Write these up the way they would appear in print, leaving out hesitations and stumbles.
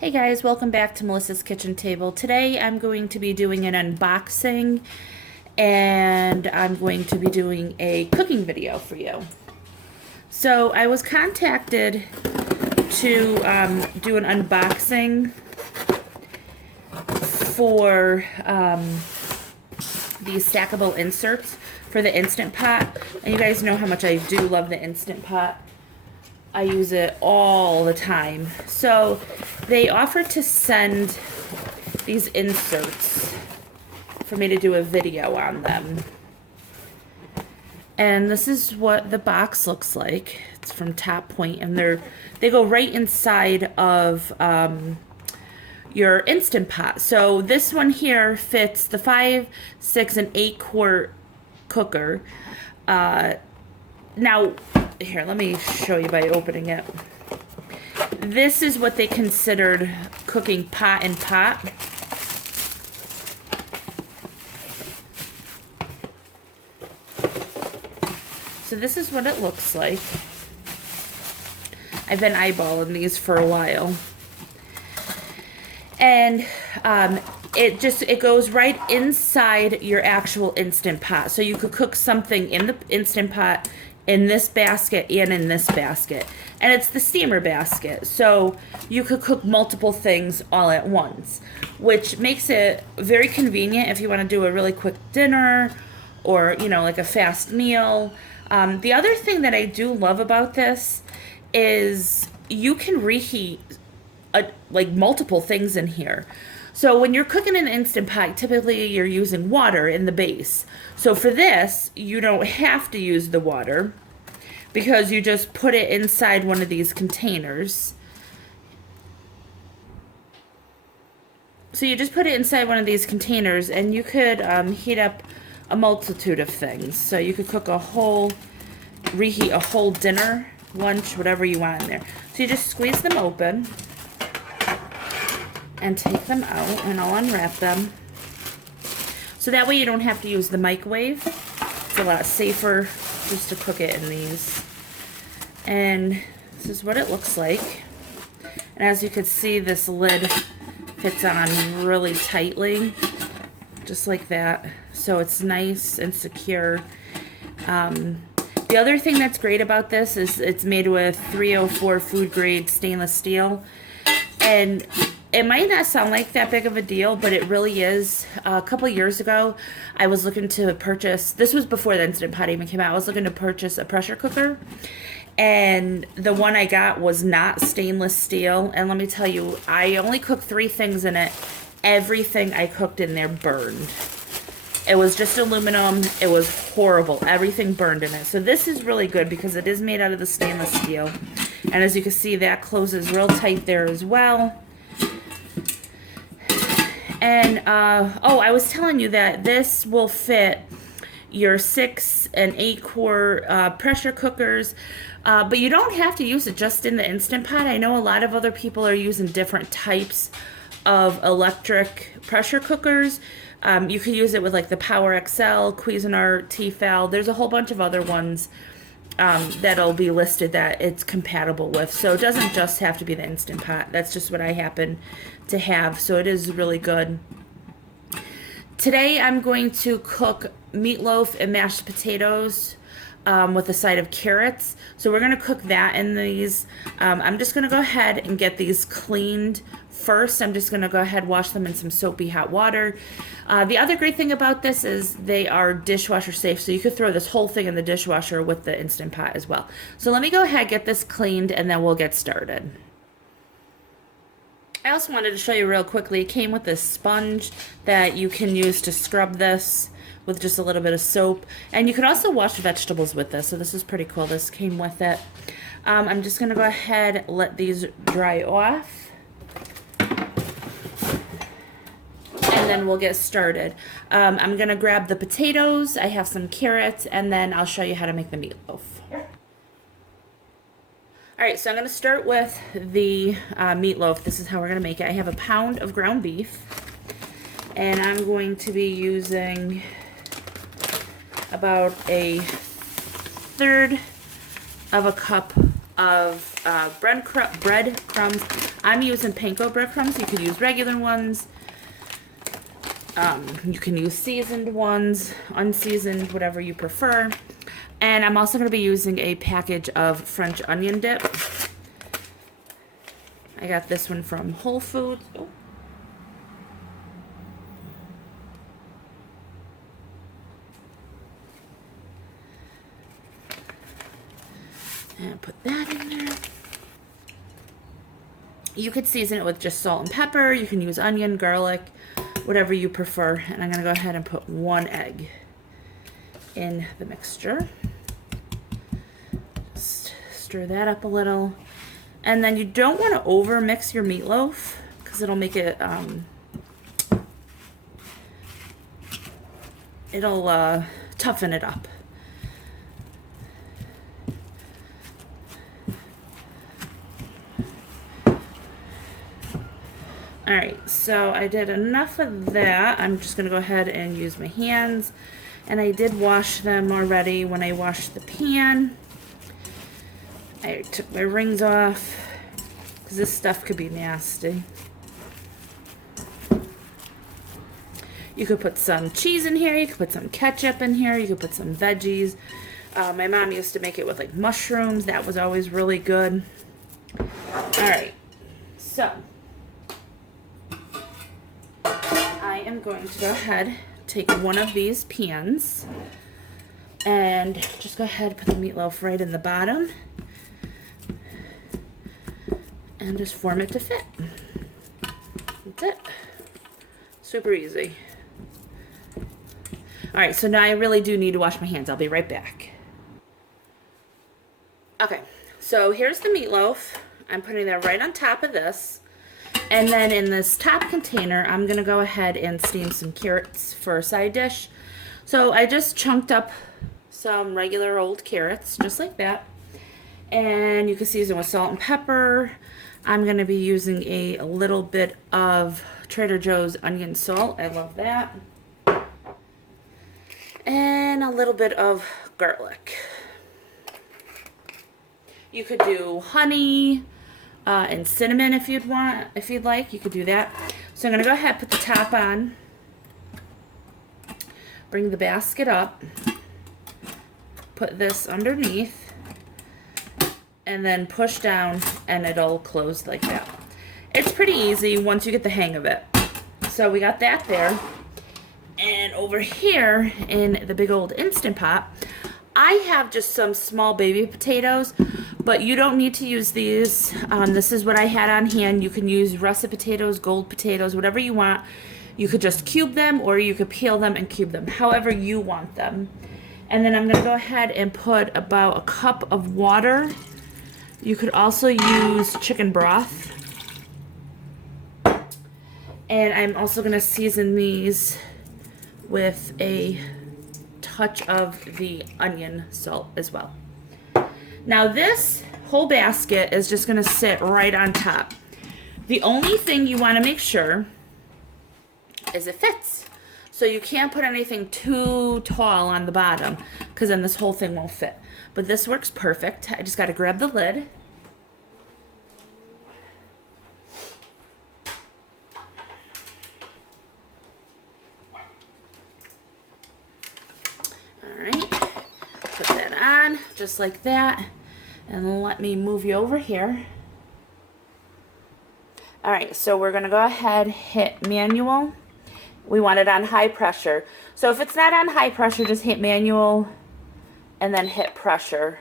Hey guys, welcome back to Melissa's Kitchen Table. Today I'm going to be doing an unboxing and I'm going to be doing a cooking video for you. So I was contacted to do an unboxing for these stackable inserts for the Instant Pot. And you guys know how much I do love the Instant Pot. I use it all the time. So they offered to send these inserts for me to do a video on them. And this is what the box looks like. It's from Top Point, and they go right inside of your Instant Pot. So this one here fits the 5, 6, and 8 quart cooker. Now, here, let me show you by opening it. This is what they considered cooking pot and pot. So this is what it looks like. I've been eyeballing these for a while. And it goes right inside your actual Instant Pot. So you could cook something in the Instant Pot, in this basket, and in this basket. And it's the steamer basket, so you could cook multiple things all at once, which makes it very convenient if you want to do a really quick dinner or, you know, like a fast meal. The other thing that I do love about this is you can reheat like multiple things in here. So when you're cooking an Instant Pot, typically you're using water in the base. So for this, you don't have to use the water because you just put it inside one of these containers. So you just put it inside one of these containers and you could heat up a multitude of things. So you could reheat a whole dinner, lunch, whatever you want in there. So you just squeeze them open and take them out, and I'll unwrap them. So that way you don't have to use the microwave. It's a lot safer just to cook it in these. And this is what it looks like. And as you can see, this lid fits on really tightly, just like that. So it's nice and secure. The other thing that's great about this is it's made with 304 food grade stainless steel. And it might not sound like that big of a deal, but it really is. A couple of years ago, I was looking to purchase, this was before the Instant Pot even came out, I was looking to purchase a pressure cooker, and the one I got was not stainless steel, and let me tell you, I only cooked 3 things in it. Everything I cooked in there burned. It was just aluminum. It was horrible. Everything burned in it. So this is really good because it is made out of the stainless steel, and as you can see, that closes real tight there as well. And, I was telling you that this will fit your 6 and 8 quart pressure cookers, but you don't have to use it just in the Instant Pot. I know a lot of other people are using different types of electric pressure cookers. You could use it with like the Power XL, Cuisinart, T-fal. There's a whole bunch of other ones that'll be listed that it's compatible with. So it doesn't just have to be the Instant Pot. That's just what I happen to have. So it is really good. Today I'm going to cook meatloaf and mashed potatoes with a side of carrots. So we're going to cook that in these. I'm just going to go ahead and get these cleaned first. I'm just going to go ahead and wash them in some soapy hot water. The other great thing about this is they are dishwasher safe, so you could throw this whole thing in the dishwasher with the Instant Pot as well. So let me go ahead, get this cleaned, and then we'll get started. I also wanted to show you real quickly, it came with this sponge that you can use to scrub this with just a little bit of soap. And you can also wash vegetables with this, so this is pretty cool. This came with it. I'm just going to go ahead, let these dry off. And then we'll get started. I'm going to grab the potatoes, I have some carrots, and then I'll show you how to make the meatloaf. Alright, so I'm going to start with the meatloaf. This is how we're going to make it. I have a pound of ground beef, and I'm going to be using about a third of a cup of breadcrumbs. I'm using panko breadcrumbs. You could use regular ones. You can use seasoned ones, unseasoned, whatever you prefer. And I'm also going to be using a package of French onion dip. I got this one from Whole Foods. Oh. And put that in there. You could season it with just salt and pepper. You can use onion, garlic, whatever you prefer. And I'm going to go ahead and put 1 egg in the mixture. Just stir that up a little. And then you don't want to over mix your meatloaf because it'll make it, it'll toughen it up. Alright, so I did enough of that. I'm just going to go ahead and use my hands. And I did wash them already when I washed the pan. I took my rings off because this stuff could be nasty. You could put some cheese in here. You could put some ketchup in here. You could put some veggies. My mom used to make it with like mushrooms. That was always really good. Alright, so I am going to go ahead, take one of these pans, and just go ahead and put the meatloaf right in the bottom, and just form it to fit. That's it. Super easy. Alright, so now I really do need to wash my hands. I'll be right back. Okay, so here's the meatloaf. I'm putting that right on top of this. And then in this top container, I'm going to go ahead and steam some carrots for a side dish. So I just chunked up some regular old carrots, just like that. And you can season with salt and pepper. I'm going to be using a little bit of Trader Joe's onion salt. I love that. And a little bit of garlic. You could do honey and cinnamon if you'd like. You could do that. So I'm going to go ahead and put the top on. Bring the basket up. Put this underneath. And then push down and it'll close like that. It's pretty easy once you get the hang of it. So we got that there. And over here in the big old Instant Pot, I have just some small baby potatoes, but you don't need to use these. This is what I had on hand. You can use russet potatoes, gold potatoes, whatever you want. You could just cube them, or you could peel them and cube them, however you want them. And then I'm going to go ahead and put about a cup of water. You could also use chicken broth. And I'm also going to season these with a touch of the onion salt as well. Now this whole basket is just going to sit right on top. The only thing you want to make sure is it fits. So you can't put anything too tall on the bottom because then this whole thing won't fit. But this works perfect. I just got to grab the lid. Alright, put that on just like that. And let me move you over here. Alright, so we're going to go ahead, hit manual. We want it on high pressure. So if it's not on high pressure, just hit manual and then hit pressure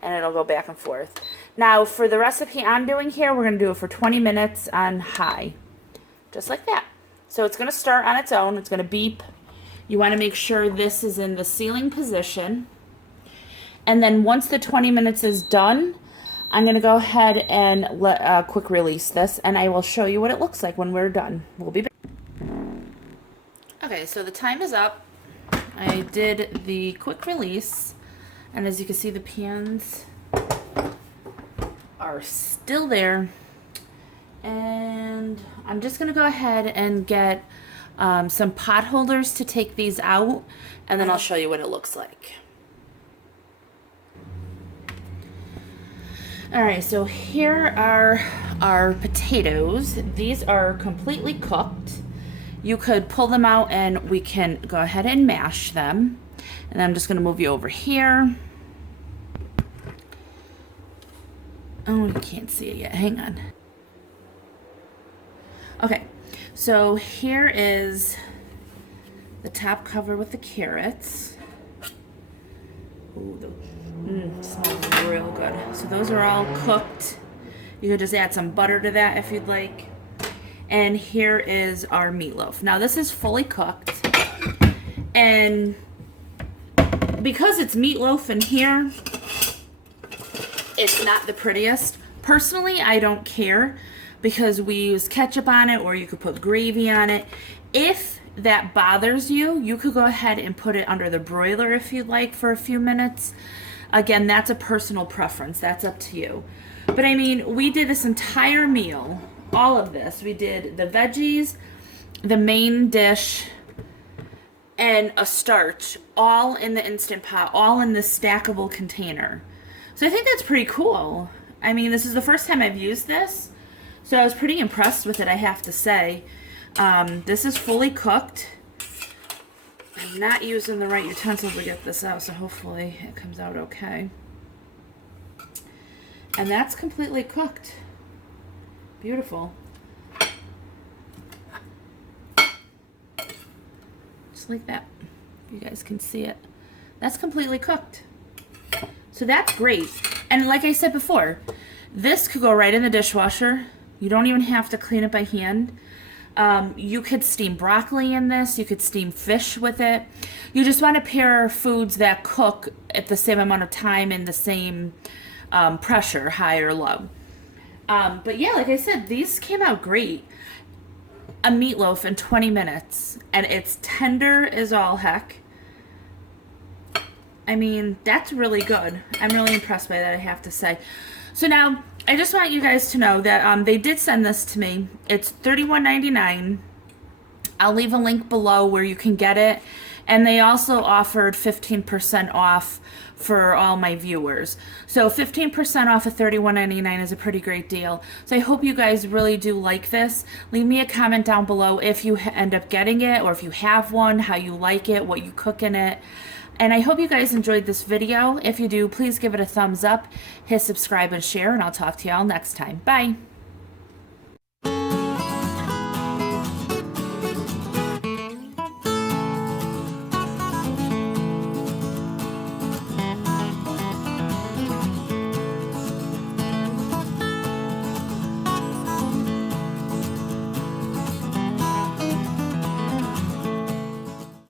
and it'll go back and forth. Now for the recipe I'm doing here, we're going to do it for 20 minutes on high. Just like that. So it's going to start on its own. It's going to beep. You want to make sure this is in the sealing position. And then once the 20 minutes is done, I'm going to go ahead and quick release this, and I will show you what it looks like when we're done. We'll be back. Okay, so the time is up. I did the quick release, and as you can see, the pans are still there. And I'm just going to go ahead and get some pot holders to take these out, and then I'll show you what it looks like. All right, so here are our potatoes. These are completely cooked. You could pull them out and we can go ahead and mash them. And I'm just gonna move you over here. Oh, you can't see it yet, hang on. Okay, so here is the top cover with the carrots. Ooh, smells real good. So those are all cooked. You could just add some butter to that if you'd like. And here is our meatloaf. Now this is fully cooked. And because it's meatloaf in here, it's not the prettiest. Personally, I don't care because we use ketchup on it, or you could put gravy on it. If that bothers you, you could go ahead and put it under the broiler if you'd like for a few minutes. Again, that's a personal preference. That's up to you. But I mean, we did this entire meal, all of this. We did the veggies, the main dish, and a starch, all in the Instant Pot, all in this stackable container. So I think that's pretty cool. I mean, this is the first time I've used this, so I was pretty impressed with it, I have to say. This is fully cooked. I'm not using the right utensils to get this out, so hopefully it comes out okay. And that's completely cooked. Beautiful. Just like that. You guys can see it. That's completely cooked. So that's great. And like I said before, this could go right in the dishwasher. You don't even have to clean it by hand. You could steam broccoli in this. You could steam fish with it. You just want to pair foods that cook at the same amount of time and the same pressure, high or low. But yeah, like I said, these came out great. A meatloaf in 20 minutes, and it's tender as all heck. I mean, that's really good. I'm really impressed by that, I have to say. So now, I just want you guys to know that they did send this to me. It's $31.99. I'll leave a link below where you can get it. And they also offered 15% off for all my viewers. So 15% off of $31.99 is a pretty great deal. So I hope you guys really do like this. Leave me a comment down below if you end up getting it, or if you have one, how you like it, what you cook in it. And I hope you guys enjoyed this video. If you do, please give it a thumbs up, hit subscribe and share, and I'll talk to y'all next time. Bye.